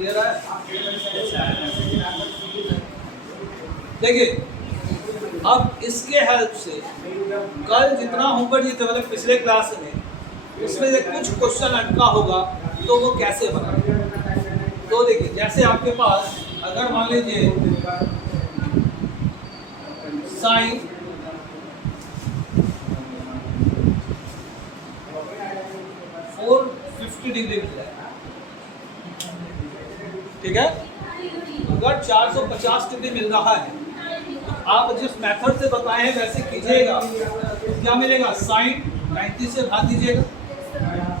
Clear है? देखिए अब इसके हेल्प से कल जितना होमवर्क दिए थे मतलब पिछले क्लास में उसमें से कुछ क्वेश्चन अटका होगा तो वो कैसे बना। तो देखिए जैसे आपके पास अगर मान लीजिए साइन 450 डिग्री मिल जाए, ठीक है। अगर 450 डिग्री मिल रहा है तो आप जिस मेथड से बताए हैं वैसे कीजिएगा, क्या मिलेगा? साइन 90 से भाग दीजिएगा।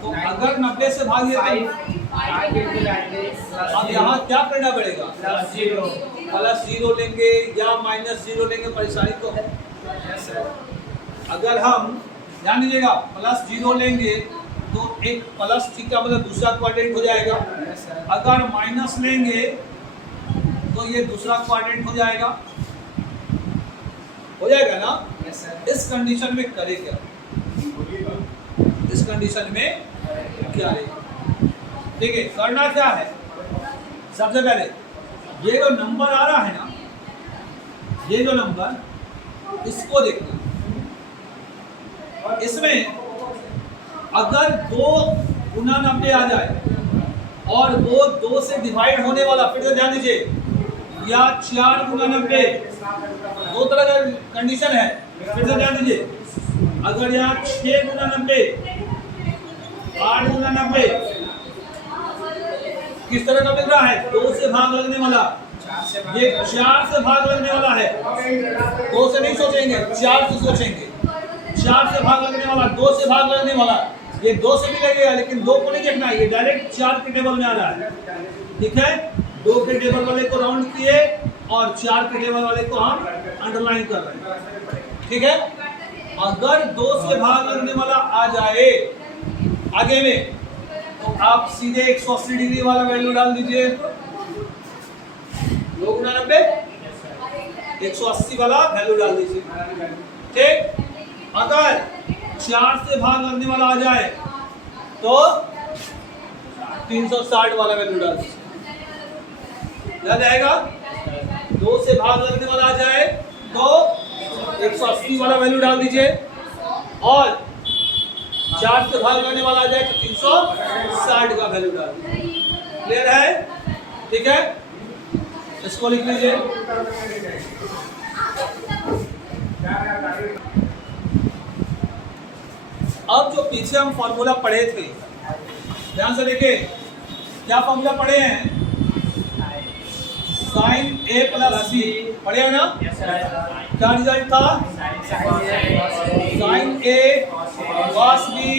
तो अगर 90 से भाग दिए अब यहाँ क्या करना पड़ेगा? प्लस जीरो लेंगे या माइनस जीरो लेंगे, परेशानी तो है। अगर हम ध्यान दीजिएगा प्लस जीरो लेंगे तो एक प्लस का मतलब दूसरा क्वाड्रेंट हो जाएगा। अगर माइनस लेंगे तो ये दूसरा क्वाड्रेंट हो जाएगा ना? इस कंडीशन में करें क्या? इस कंडीशन में क्या है? देखिए करना क्या है, सबसे पहले ये जो नंबर आ रहा है ना, ये जो नंबर इसको देखना। इसमें अगर 2 गुना 90 आ जाए और वो 2 से डिवाइड होने वाला, फिर से ध्यान दीजिए, या 4 गुना 90, दो तरह का कंडीशन है, फिर से ध्यान दीजिए। अगर यहाँ 6 गुना 90, 8 गुना 90 किस तरह का मिल रहा है? 2 से भाग लगने वाला, ये 4 से भाग लगने वाला है। 2 से नहीं सोचेंगे, 4 से सोचेंगे। 4 से भाग लगने वाला, 2 से भाग लगने वाला, ये 2 से भी लगेगा लेकिन 2 को नहीं देखना है, ये डायरेक्ट 4 के टेबल में आ रहा है, ठीक है। 2 के टेबल वाले को राउंड किए और 4 के टेबल वाले को हम अंडरलाइन कर रहे हैं, ठीक है। अगर 2 से भाग लगने वाला आ जाए आगे में तो आप सीधे 180 डिग्री वाला वैल्यू डाल दीजिए। 2 गुना 90 180 वाला वैल्यू डाल दीजिए, ठीक। अगर 4 से भाग लगने वाला आ जाए तो 360 वाला वैल्यू डाल दीजिए, याद आएगा। 2 से भाग लगने वाला आ जाए तो 180 वाला वैल्यू डाल दीजिए और 4 से भाग लगने वाला आ जाए तो 360 का वैल्यू डाल दीजिए। क्लियर है? ठीक है, इसको लिख लीजिए। अब जो पीछे हम फॉर्मूला पढ़े थे, ध्यान से देखिए, क्या फॉर्मूला पढ़े हैं? साइन ए प्लस बी पढ़े हैं ना? क्या रिजल्ट था? साइन ए कॉस बी,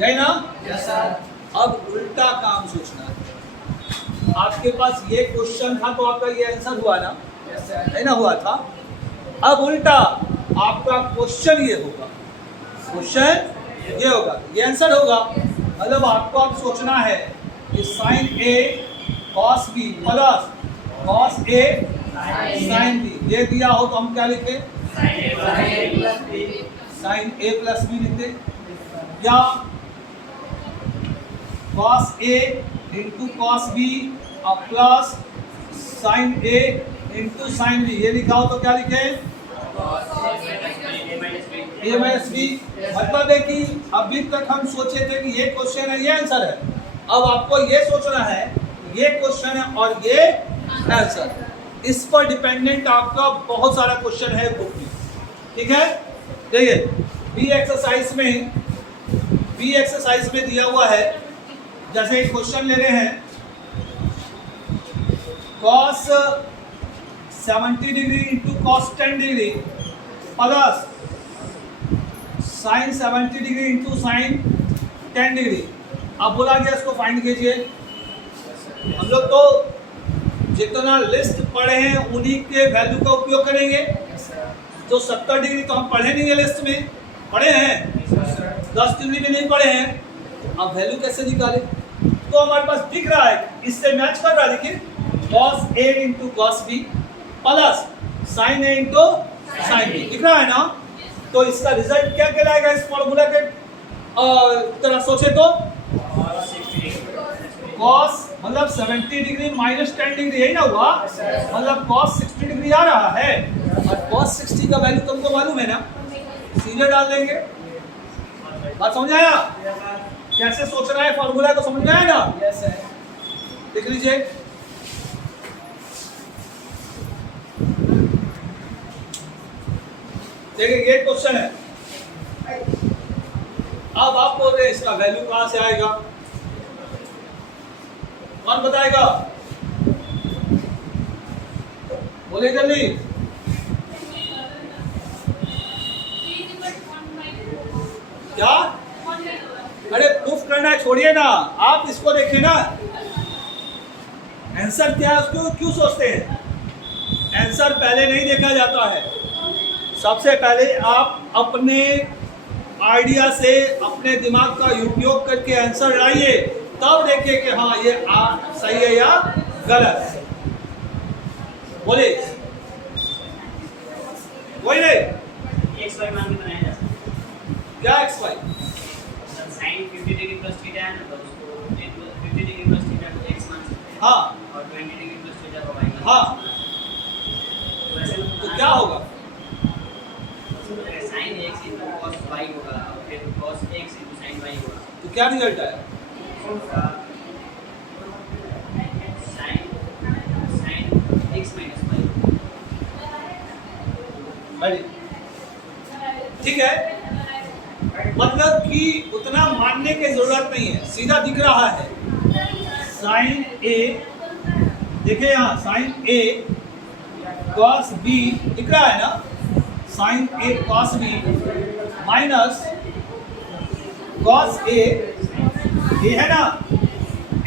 यही ना? अब उल्टा काम सोचना है। आपके पास ये क्वेश्चन था तो आपका ये आंसर हुआ ना? नहीं ना हुआ था? अब उल्टा आपका क्वेश्चन ये होगा, क्वेश्चन ये होगा, ये आंसर होगा। मतलब आपको अब सोचना है कि sign A cos B plus cos A sine B, ये दिया हो तो हम क्या लिखे? साइन ए प्लस बी लिखते, या cos A into cos B और plus sine A into sine B, ये लिखा हो तो क्या लिखे? ए माइनस बी। मतलब है कि अभी तक हम सोचे थे कि ये क्वेश्चन है, ये आंसर है। अब आपको ये सोचना है ये क्वेश्चन है और ये आंसर। इस पर डिपेंडेंट आपका बहुत सारा क्वेश्चन है बुक में, ठीक है। देखिए बी एक्सरसाइज में दिया हुआ है, जैसे एक क्वेश्चन ले रहे हैं, cos 70 degree into cos 10 degree plus sign 70 degree into sine 10 degree. अब बोला गया इसको फाइंड कीजिए। हम लोग तो जितना लिस्ट पढ़े हैं उन्हीं के वैल्यू का उपयोग करेंगे। तो 70 डिग्री तो हम पढ़े नहीं है, लिस्ट में पढ़े हैं, 10 डिग्री में नहीं पढ़े हैं। अब वैल्यू कैसे निकाले? तो हमारे पास दिख रहा है, इससे मैच कर रहा है। देखिए cos A into cos B plus sine A into sine B दिख रहा है ना? तो इसका रिजल्ट क्या कहलाएगा? इस फॉर्मूला के तरह सोचे तो cos मतलब 70 डिग्री माइनस 10 डिग्री, यही ना हुआ, मतलब cos 60 डिग्री आ रहा है, और cos 60 का वैल्यू तुमको मालूम है ना, सीधे डाल देंगे। बात समझ आया? कैसे सोच रहा है फॉर्मूला को, समझ में आया ना? लिख लीजिए। देखिए ये क्वेश्चन है, अब आप बोल रहे हैं इसका वैल्यू कहां से आएगा, कौन बताएगा? बोले जल्दी। क्या? अरे प्रूफ करना छोड़िए ना, आप इसको देखिए ना, आंसर क्या है उसको क्यों सोचते हैं? आंसर पहले नहीं देखा जाता है, सबसे पहले आप अपने आइडिया से, अपने दिमाग का उपयोग करके आंसर लाइए, तब देखिए कि हाँ ये सही है या गलत। बोले वही नहीं, एक्स वाई मान के बनाया जा सकता है। क्या x y? Sine 50 degree plus theta है ना, तो उसको 50 डिग्री प्लस थीटा को एक्स मान सकते हैं। हाँ, और 20 डिग्री प्लस थीटा को वाई मान सकते हैं। हाँ, वैसे तो क्या होगा? Sine x into cos y होगा, फिर cos x into sine y होगा। तो क्या रिजल्ट आया? Sine x minus y. ठीक है, मतलब कि उतना मानने की जरूरत नहीं है, सीधा दिख रहा है। साइन ए, देखिए यहाँ साइन ए कॉस बी दिख रहा है ना, साइन ए कॉस बी माइनस कॉस ए, ये है ना,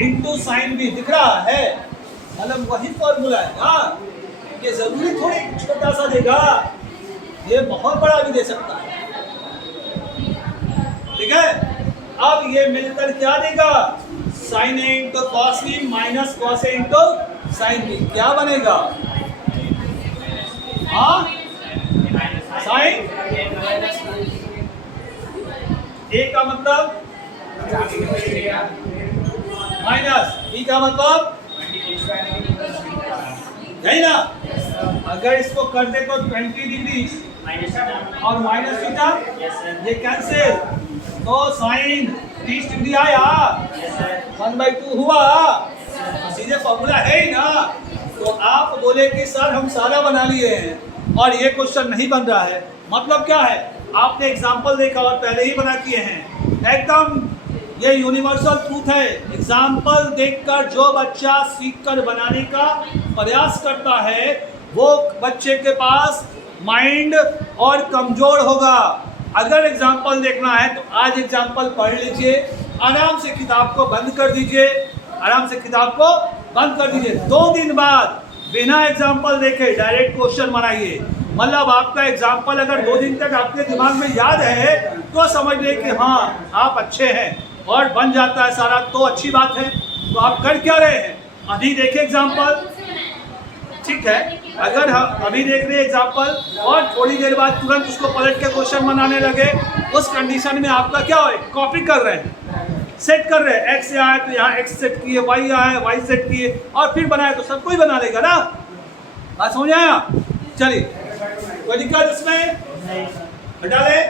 इंटू साइन बी दिख रहा है, मतलब वही फॉर्मूला है। हाँ, ये जरूरी थोड़ी छोटा सा देगा, ये बहुत बड़ा भी दे सकता है। ठीक है, अब ये मिलकर क्या देगा? Sine A into cos B minus cos A into sine B, क्या बनेगा? हाँ, साइन ए का मतलब माइनस बी का मतलब यही ना। अगर इसको कर दे तो 20 डिग्री और माइनस थीटा, ये कैंसिल, तो साइन 30 डिग्री आया, 1/2 हुआ, सीधे फॉर्मूला है ही ना। तो आप बोले कि सर हम सारा बना लिए हैं और ये क्वेश्चन नहीं बन रहा है, मतलब क्या है? आपने एग्जाम्पल देखा और पहले ही बना किए हैं, एकदम ये यूनिवर्सल ट्रूथ है। एग्जाम्पल देखकर जो बच्चा सीखकर बनाने का प्रयास करता है, वो बच्चे के पास माइंड और कमजोर होगा। अगर एग्जाम्पल देखना है तो आज एग्जाम्पल पढ़ लीजिए, आराम से किताब को बंद कर दीजिए, आराम से किताब को बंद कर दीजिए। 2 दिन बाद बिना एग्जाम्पल देखे डायरेक्ट क्वेश्चन बनाइए, मतलब आपका एग्जाम्पल अगर 2 दिन तक आपके दिमाग में याद है तो समझ लें कि हाँ आप अच्छे हैं, और बन जाता है सारा तो अच्छी बात है। तो आप कर क्या रहे हैं? अभी देखिए एग्जाम्पल, ठीक है, अगर हम अभी देख रहे हैं एग्जाम्पल और थोड़ी देर बाद तुरंत उसको पलट के क्वेश्चन बनाने लगे, उस कंडीशन में आपका क्या हो? कॉपी कर रहे हैं, सेट कर रहे हैं, एक्स आया तो यहाँ एक्स सेट किए, वाई आया वाई सेट किए, और फिर बनाए तो सब कोई बना लेगा ना। बात समझ आया? चलिए, कोई दिक्कत इसमें? हटा ले,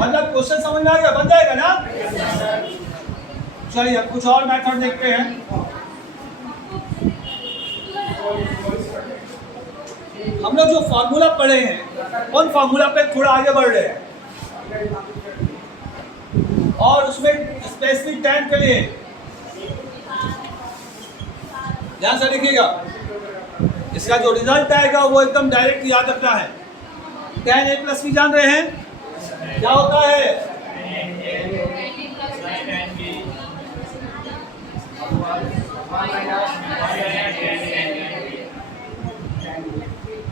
मतलब क्वेश्चन समझ में आ गया, बन जाएगा ना। चलिए अब कुछ और मेथड देखते हैं। हम लोग जो फॉर्मूला पढ़े हैं उन फॉर्मूला पे थोड़ा आगे बढ़ रहे हैं, और उसमें स्पेसिफिक टाइम के लिए ध्यान से देखिएगा। इसका जो रिजल्ट आएगा वो एकदम डायरेक्ट याद रखना है। tan a प्लस भी जान रहे हैं क्या होता है?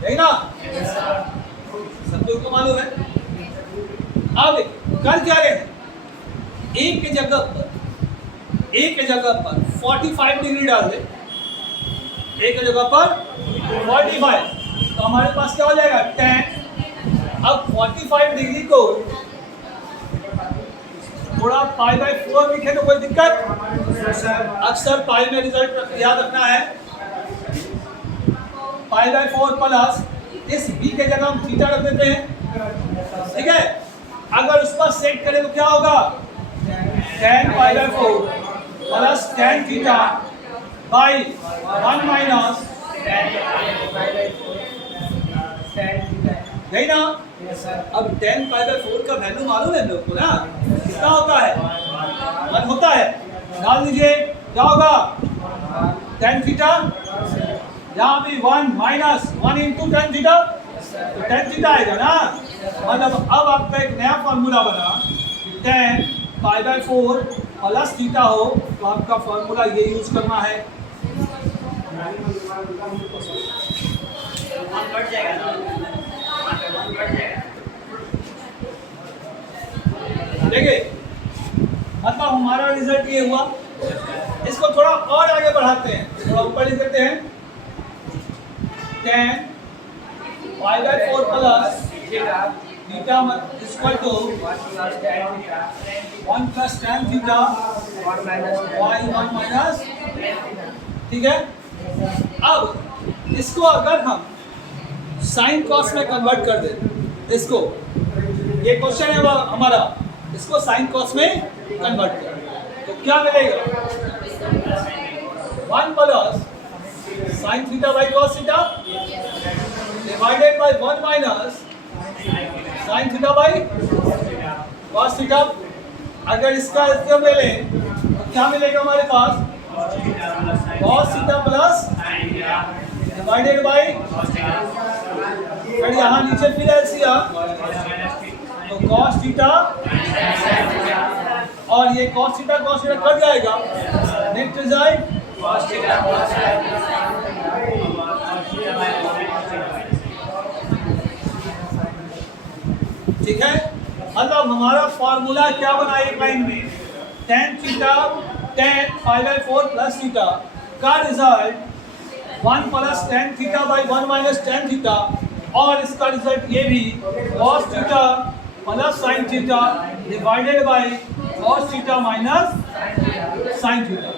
यही ना, सबको को मालूम है। अब कर क्या रहे हैं? एक के जगह पर 45 डिग्री डाल दे, एक के जगह पर 45, तो हमारे पास क्या हो जाएगा? tan। अब 45 डिग्री को थोड़ा पाई बाय 4 लिखे तो कोई दिक्कत? अक्सर पाई में रिजल्ट याद रखना है। पाई बाय 4 प्लस इस बी के जगह हम थीटा रख देते हैं, ठीक है। अगर उस पर सेट करें तो क्या होगा? tan pi by 4 plus tan theta by 1 minus यही ना। अब tan पाई बाय 4 का वैल्यू मालूम है लोग को ना, कितना होता है? 1 होता है। डाल दीजिए, क्या होगा? tan थीटा यहाँ भी 1 माइनस 1 इंटू tan थीटा, तो tan थीटा आएगा ना। मतलब अब आपका एक नया फॉर्मूला बना, tan pi by 4 plus theta हो तो आपका फॉर्मूला ये यूज करना है। कट जाएगा ना, कट जाएगा। देखिए मतलब हमारा रिजल्ट ये हुआ। इसको थोड़ा और आगे बढ़ाते हैं, थोड़ा ऊपर लिख देते हैं tan pi by 4 plus theta equal to 1 plus tan theta by 1 minus, ठीक है। अब इसको अगर हम साइन कॉस में कन्वर्ट कर दें, इसको ये क्वेश्चन है हमारा, इसको साइन कॉस में कन्वर्ट कर तो क्या मिलेगा? 1 plus sine theta by cos theta divided by 1 minus sine theta by cos theta. अगर इसका इसको ले लें तो क्या मिलेगा हमारे पास? Cos theta plus divided by, फिर यहाँ नीचे फिर एलसीएम तो कॉस थीटा और ये कॉस थीटा कट जाएगा, नेट रिजल्ट कॉस थीटा। ठीक है, मतलब हमारा फॉर्मूला क्या बना एक लाइन में? tan theta tan pi by 4 plus theta का result 1 plus tan theta by 1 minus tan theta, और इसका रिजल्ट ये भी cos theta plus sin theta divided by cos theta minus sin theta.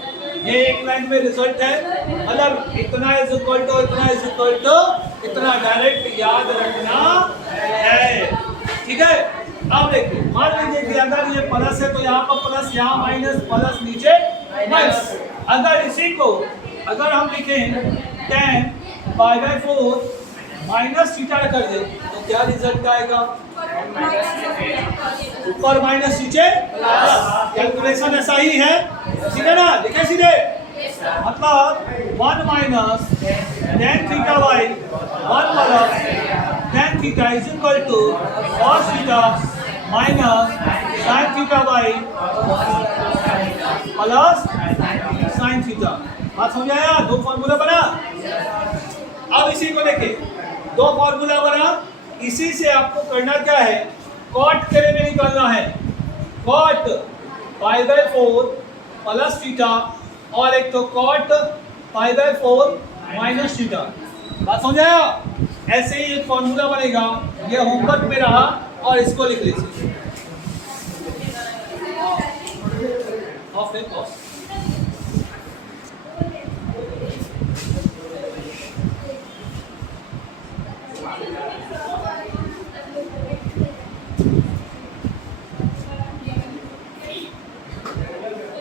ये एक लाइन में रिजल्ट है। मतलब इतना इज इक्वल टू इतना इज इक्वल टू इतना डायरेक्ट याद रखना है, ठीक है। अब देखिए, मान लीजिए कि अगर ये प्लस है तो यहाँ पर प्लस, यहाँ माइनस, प्लस नीचे माइनस। अगर इसी को अगर हम लिखें tan pi by 4 minus theta कर दे तो क्या रिजल्ट आएगा? ऊपर माइनस नीचे प्लस। कैलकुलेशन ऐसा ही है, ठीक है ना? लिखे सीधे, मतलब 1 minus tan theta by 1 plus tan theta is equal to cos theta minus sin theta by plus sin theta. बात समझ आया? दो फॉर्मूला बना। अब इसी को देखे, दो फॉर्मूला बना, इसी से आपको करना क्या है? कॉट के में निकालना है। Cot pi by 4 plus theta और एक तो cot pi by 4 minus theta. बात समझ आया? ऐसे ही एक फॉर्मूला बनेगा, ये होमवर्क में रहा और इसको लिख लीजिए।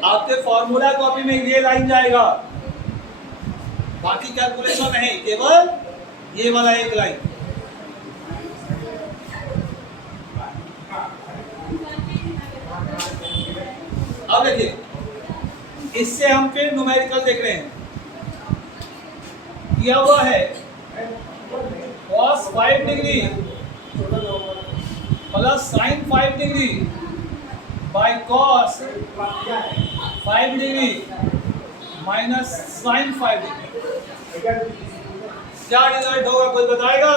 आपके फॉर्मूला कॉपी में ये लाइन जाएगा, बाकी कैलकुलेशन नहीं, केवल ये वाला एक लाइन। अब देखिए, इससे हम फिर न्यूमेरिकल देख रहे हैं। किया हुआ है cos 5 degree plus sin 5 degree by cos 5 degree minus sin 5 degree. क्या रिजल्ट होगा, कोई बताएगा?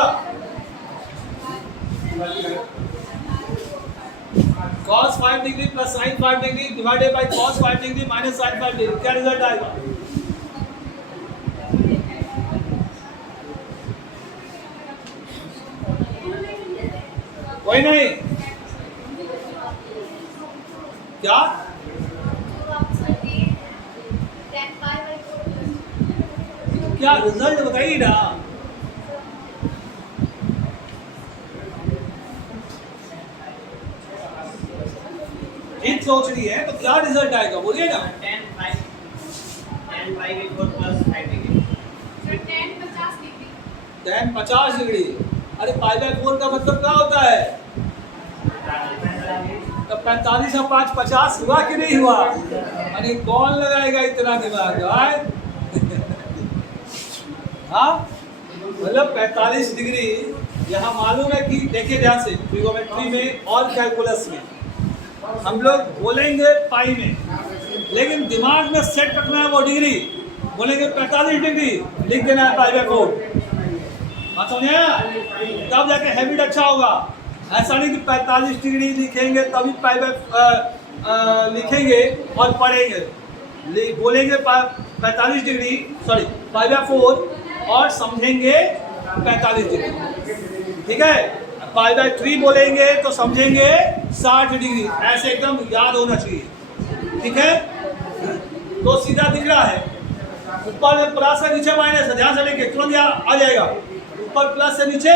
cos 5 degree plus sin 5 degree divided by cos 5 degree minus sin 5 degree, क्या रिजल्ट आएगा? कोई नहीं, क्या क्या रिजल्ट बताइए ना। ठीक सोच रही है तो क्या रिजल्ट आएगा बोलिए ना। 10 5 4 plus 5 degree. 10 50 डिग्री। अरे पाई बाय 4 का मतलब क्या होता है? तब 45 और 5 50 हुआ कि नहीं हुआ? अरे कौन लगाएगा इतना दिमाग भाई? हाँ मतलब 45 डिग्री यहाँ मालूम है कि देखिए ध्यान से ट्रिगोमेट्री में और कैलकुलस में हम लोग बोलेंगे पाई में, लेकिन दिमाग में सेट रखना है वो डिग्री। बोलेंगे 45 डिग्री लिख देना है पाई बाय 4। बात समझे? तब जाके हैबिट अच्छा होगा। ऐसा नहीं कि 45 डिग्री लिखेंगे तभी पाई बाय लिखेंगे और पढ़ेंगे। बोलेंगे 45 डिग्री सॉरी पाई बाय 4 और समझेंगे 45 डिग्री। ठीक है, पाई बाय 3 बोलेंगे तो समझेंगे 60 डिग्री। ऐसे एकदम याद होना चाहिए। ठीक है, तो सीधा दिख रहा है ऊपर में प्लस है नीचे माइनस है। ध्यान से देखिए तुरंत आ जाएगा। ऊपर प्लस है नीचे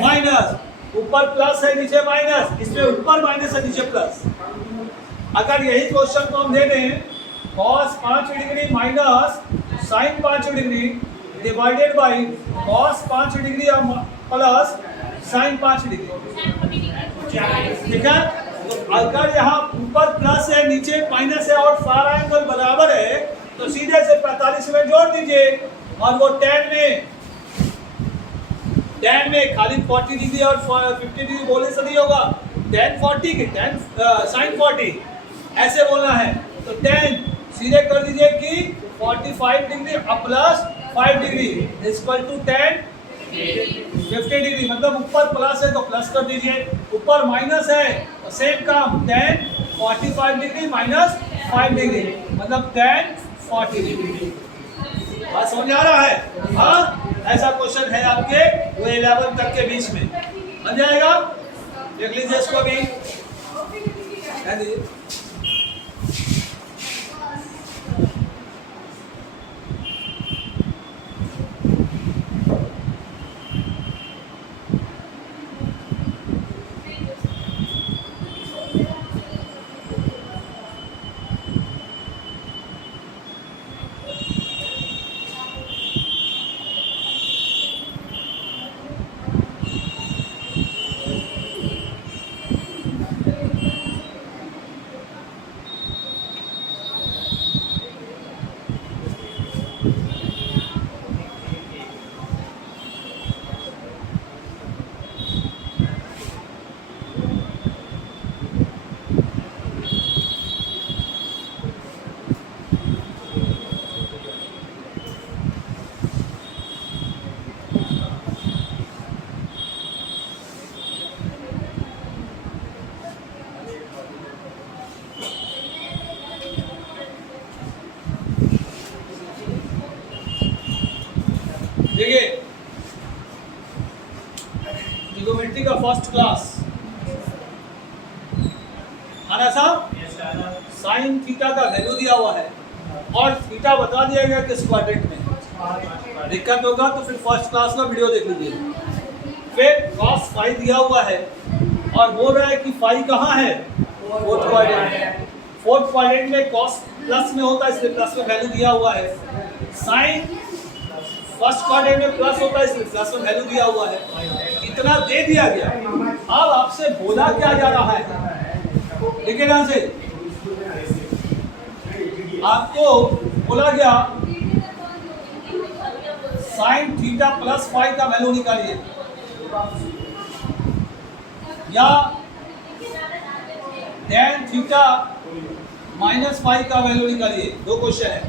माइनस, ऊपर प्लस है नीचे माइनस, इसमें ऊपर माइनस है नीचे प्लस। अगर यही क्वेश्चन को हम दे दें cos 5 degree minus sin 5 degree divided by cos 5 degree और प्लस sin 5 डिग्री। ठीक है, तो अगर यहाँ ऊपर प्लस है नीचे माइनस है और सारा एंगल बराबर है तो सीधे से 45 में जोड़ दीजिए और वो tan में खाली 40 डिग्री और 50 डिग्री बोलने से नहीं होगा। tan 40 के tan sin 40 ऐसे बोलना है तो tan सीधे कर दीजिए कि 45 degree plus 5 degree equal to tan 50 degree. मतलब ऊपर प्लस है तो प्लस कर दीजिए, ऊपर माइनस है तो सेम काम tan 45 डिग्री माइनस 5 डिग्री मतलब tan 40 डिग्री। बात समझ आ रहा है? हाँ, ऐसा क्वेश्चन है आपके वो 11 तक के बीच में बन जाएगा। देख लीजिए इसको भी। देखिए ट्रिगोमेट्री का फर्स्ट क्लास आना साहब, साइन थीटा का वैल्यू दिया हुआ है और थीटा बता दिया गया किस क्वाड्रेंट में। दिक्कत होगा तो फिर फर्स्ट क्लास का वीडियो देख लीजिए। फिर cos फाई दिया हुआ है और बोल रहा है कि फाई कहाँ है? Fourth quadrant. फोर्थ क्वाड्रेंट में cos प्लस में होता है इसलिए प्लस में वैल्यू दिया हुआ है। साइन फर्स्ट क्वाड्रेंट में प्लस होता है इसलिए प्लस में वैल्यू दिया हुआ है। इतना दे दिया गया। अब आपसे बोला क्या जा रहा है? देखिए ध्यान से, आपको बोला गया साइन थीटा प्लस फाई का वैल्यू निकालिए या tan थीटा माइनस फाई का वैल्यू निकालिए। दो क्वेश्चन है।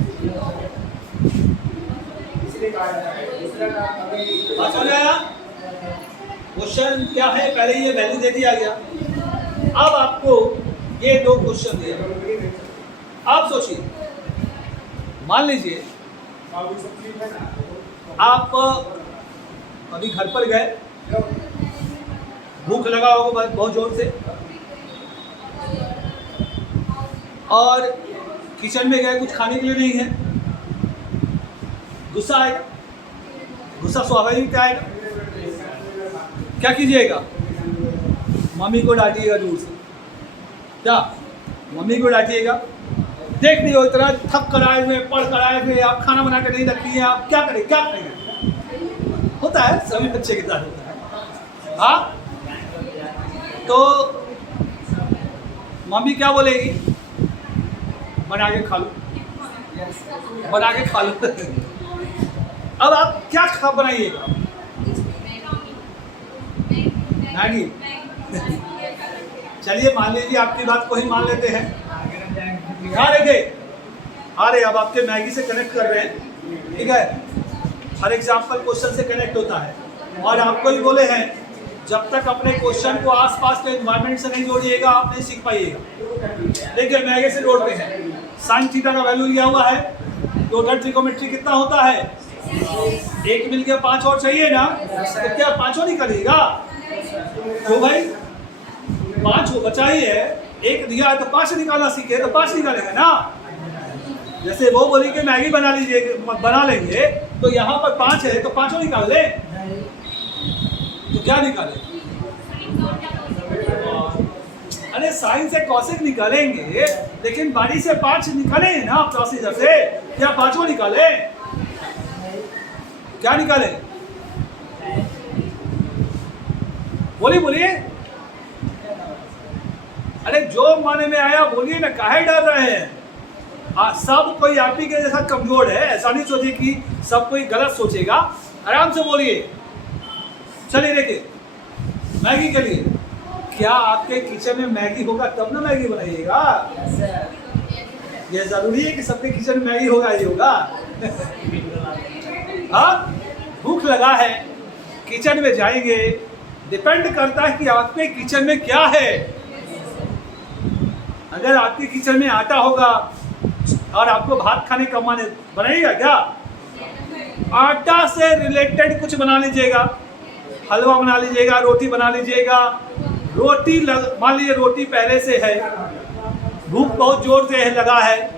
क्वेश्चन क्या है? पहले ये वैल्यू दे दिया गया। अब आपको ये दो क्वेश्चन दिए। आप सोचिए, मान लीजिए आप अभी घर पर गए, भूख लगा होगा बहुत जोर से, और किचन में गए, कुछ खाने के लिए नहीं है, गुस्सा आएगा, गुस्सा स्वाभाविक आएगा। क्या कीजिएगा? मम्मी को डांटिएगा दूर से। क्या? मम्मी को डांटिएगा। देख रही हो इतना थक कर आए हुए, पढ़ कर आए हुए, आप खाना बना कर नहीं रखी है, आप क्या करें, क्या करेंगे? होता है, सभी बच्चे के साथ होता है। हाँ, तो मम्मी क्या बोलेगी? बना के खा लो, बना के खा लो। अब आप क्या खा बनाइएगा? मैगी। चलिए मान लीजिए आपकी बात को ही मान लेते हैं। अरे अब आपके मैगी से कनेक्ट कर रहे हैं, ठीक है, हर एग्जाम्पल क्वेश्चन से कनेक्ट होता है, और आपको ही बोले हैं जब तक अपने क्वेश्चन को आसपास के एनवायरनमेंट से नहीं जोड़िएगा आप नहीं सीख पाइएगा। देखिए मैगी से जोड़ते हैं, साइन थीटा का वैल्यू लिया हुआ है, टोटल ट्रिगोमेट्री कितना होता है? 1 मिल के 5 और चाहिए ना, तो क्या 5 निकलेगा? तो भाई 5 बचा ही है, 1 दिया है तो 5 निकालना सीखे तो 5 निकालेंगे ना। जैसे वो बोली कि मैगी बना लीजिए, बना लेंगे, तो यहाँ पर 5 है तो 5 निकाल ले, तो क्या निकाले? अरे साइन से कॉसेक निकालेंगे, लेकिन बारी से 5 निकाले ना प्रोसीजर से, क्या 5 निकाले? क्या निकाले? बोलिए। अरे जो माने में आया बोलिए ना, काहे डर रहे हैं? सब कोई आप ही के जैसा कमजोर है, ऐसा नहीं सोचिए कि सब कोई गलत सोचेगा, आराम से बोलिए। चलिए देखिए, मैगी के लिए क्या आपके किचन में मैगी होगा तब ना मैगी बनाइएगा? ये जरूरी है कि सबके किचन में मैगी होगा ही होगा? हाँ, भूख लगा है, किचन में जाएंगे, डिपेंड करता है कि आपके किचन में क्या है। अगर आपके किचन में आटा होगा और आपको भात खाने का मन बनाइएगा क्या? आटा से रिलेटेड कुछ बना लीजिएगा, हलवा बना लीजिएगा, रोटी बना लीजिएगा। रोटी मान लीजिए रोटी पहले से है, भूख बहुत जोर से है, लगा है,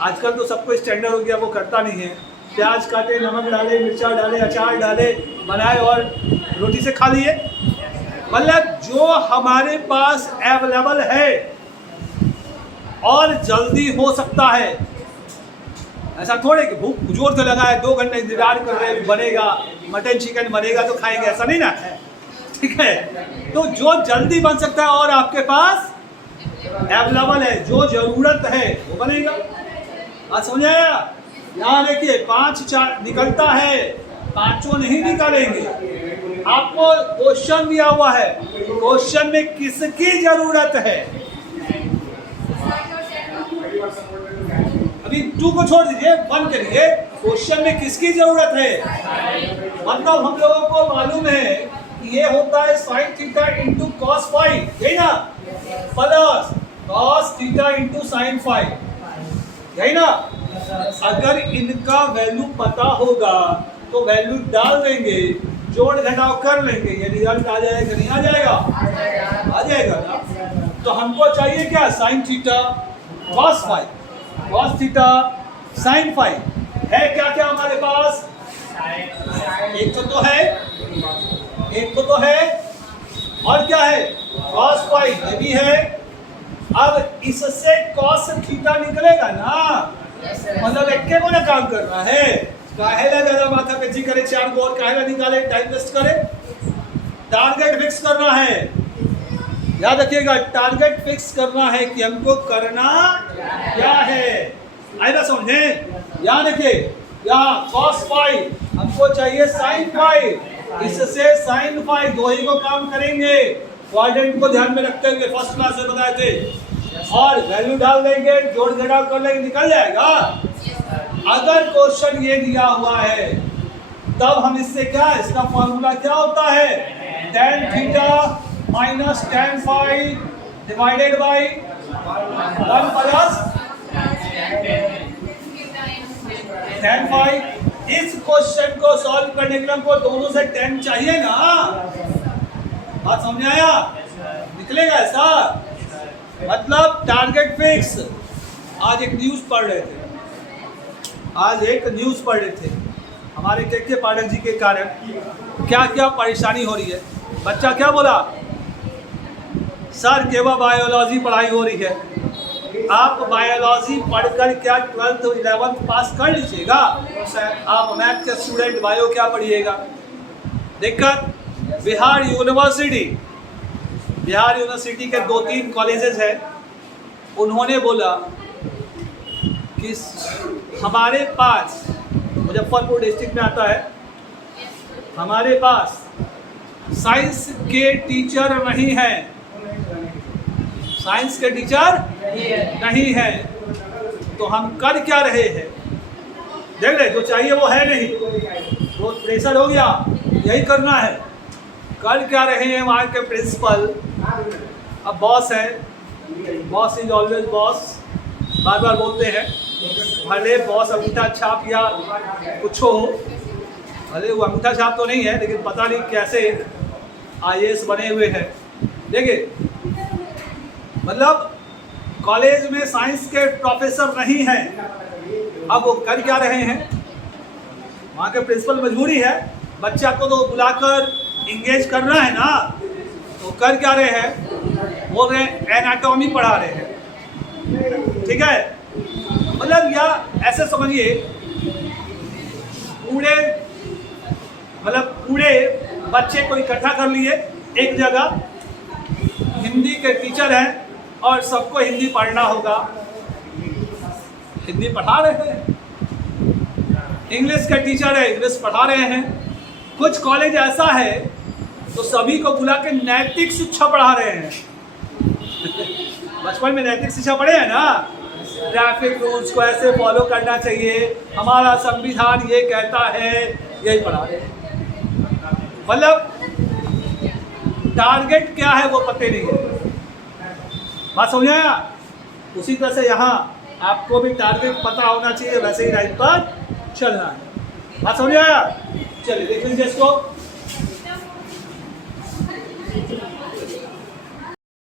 आजकल तो सबको स्टैंडर्ड हो गया, वो करता नहीं है, प्याज काटे, नमक डाले, मिर्चा डाले, अचार डाले, बनाए और रोटी से खा लिए। मतलब जो हमारे पास अवेलेबल है और जल्दी हो सकता है, ऐसा थोड़े कि भूख जोर से लगा है, 2 घंटे इंतजार कर रहे हैं, बनेगा मटन चिकन बनेगा तो खाएंगे, ऐसा नहीं ना है, ठीक है। तो जो जल्दी बन सकता है और आपके पास अवेलेबल है, जो जरूरत है वो बनेगा। आज समझ आया? यहाँ देखिए 5 निकलता है, 5 नहीं निकालेंगे। आपको क्वेश्चन दिया हुआ है, क्वेश्चन में किसकी जरूरत है? अभी 2 को छोड़ दीजिए, 1 के लिए क्वेश्चन में किसकी जरूरत है? मतलब हम लोगों को मालूम है कि ये होता है sin theta into cos phi, यही ना, plus cos theta into sin phi, यही ना। अगर इनका वैल्यू पता होगा तो वैल्यू डाल देंगे, जोड़ घटाव कर लेंगे, ये रिजल्ट आ जाएगा नहीं आ जाएगा? आ जाएगा ना। तो हमको चाहिए क्या? sin theta cos phi, cos theta sin phi है क्या क्या हमारे पास? एक तो है, एक तो है, और क्या है? cos फाई ये भी है। अब इससे cos थीटा निकलेगा ना, मतलब एक को ना काम करना है, काहेला ज्यादा माथा पेची करे, 4 को और काहेला निकाले, टाइम वेस्ट करे। टारगेट फिक्स करना है, याद रखिएगा, टारगेट फिक्स करना है कि हमको करना क्या है। आएगा समझे? यहाँ देखिए, यहाँ cos फाई हमको चाहिए sin फाई, इससे sin फाई, दो ही को काम करेंगे। क्वाड्रेंट को ध्यान में रखते हुए फर्स्ट क्लास में बताए थे, और वैल्यू डाल देंगे, जोड़ घटाव कर लेंगे, निकल जाएगा। अगर क्वेश्चन ये दिया हुआ है तब हम इससे क्या, इसका फॉर्मूला क्या होता है? tan theta minus tan phi divided by 1 plus tan phi. इस क्वेश्चन को सॉल्व करने के लिए हमको दोनों से tan चाहिए ना। बात समझ आया? निकलेगा ऐसा? मतलब टारगेट फिक्स। आज एक न्यूज़ पढ़ रहे थे, हमारे के पाठक जी के कारण क्या क्या परेशानी हो रही है। बच्चा क्या बोला, सर केवल बायोलॉजी पढ़ाई हो रही है। आप बायोलॉजी पढ़कर क्या 12th 11th पास कर लीजिएगा? आप मैथ के स्टूडेंट बायो क्या पढ़िएगा? दिक्कत बिहार यूनिवर्सिटी के 2-3 कॉलेजेस हैं। उन्होंने बोला कि हमारे पास, मुजफ्फरपुर डिस्ट्रिक्ट में आता है, हमारे पास साइंस के टीचर नहीं हैं, साइंस के टीचर नहीं है। तो हम कर क्या रहे हैं? देख रहे, जो चाहिए वो है नहीं, वो प्रेशर हो गया, यही करना है। कर क्या रहे हैं वहाँ के प्रिंसिपल? अब बॉस है, बॉस इज ऑलवेज बॉस, बार बार बोलते हैं। भले बॉस अंगूठा छाप या कुछ हो, भले वो अंगूठा छाप तो नहीं है, लेकिन पता नहीं कैसे IAS बने हुए हैं। देखिए, मतलब कॉलेज में साइंस के प्रोफेसर नहीं हैं। अब वो कर क्या रहे हैं? वहाँ के प्रिंसिपल मजबूरी है, बच्चा को तो बुलाकर इंगेज करना है ना, तो कर क्या रहे हैं? बोल रहे हैं एनाटॉमी पढ़ा रहे हैं। ठीक है, मतलब या ऐसे समझिए, पूरे बच्चे को इकट्ठा कर लिए एक जगह। हिंदी के टीचर हैं और सबको हिंदी पढ़ना होगा, हिंदी पढ़ा रहे हैं। इंग्लिश के टीचर है, इंग्लिश पढ़ा रहे हैं। कुछ कॉलेज ऐसा है तो सभी को बुला के नैतिक शिक्षा पढ़ा रहे हैं। बचपन में नैतिक शिक्षा पढ़े हैं ना, ट्रैफिक रूल्स को ऐसे फॉलो करना चाहिए, हमारा संविधान ये कहता है, यही पढ़ा रहे हैं। मतलब टारगेट क्या है वो पता नहीं है। बात समझ आया? उसी तरह से यहाँ आपको भी टारगेट पता होना चाहिए, वैसे ही लाइन पर चलना है। बात समझ आया? चलिए देख लीजिए इसको।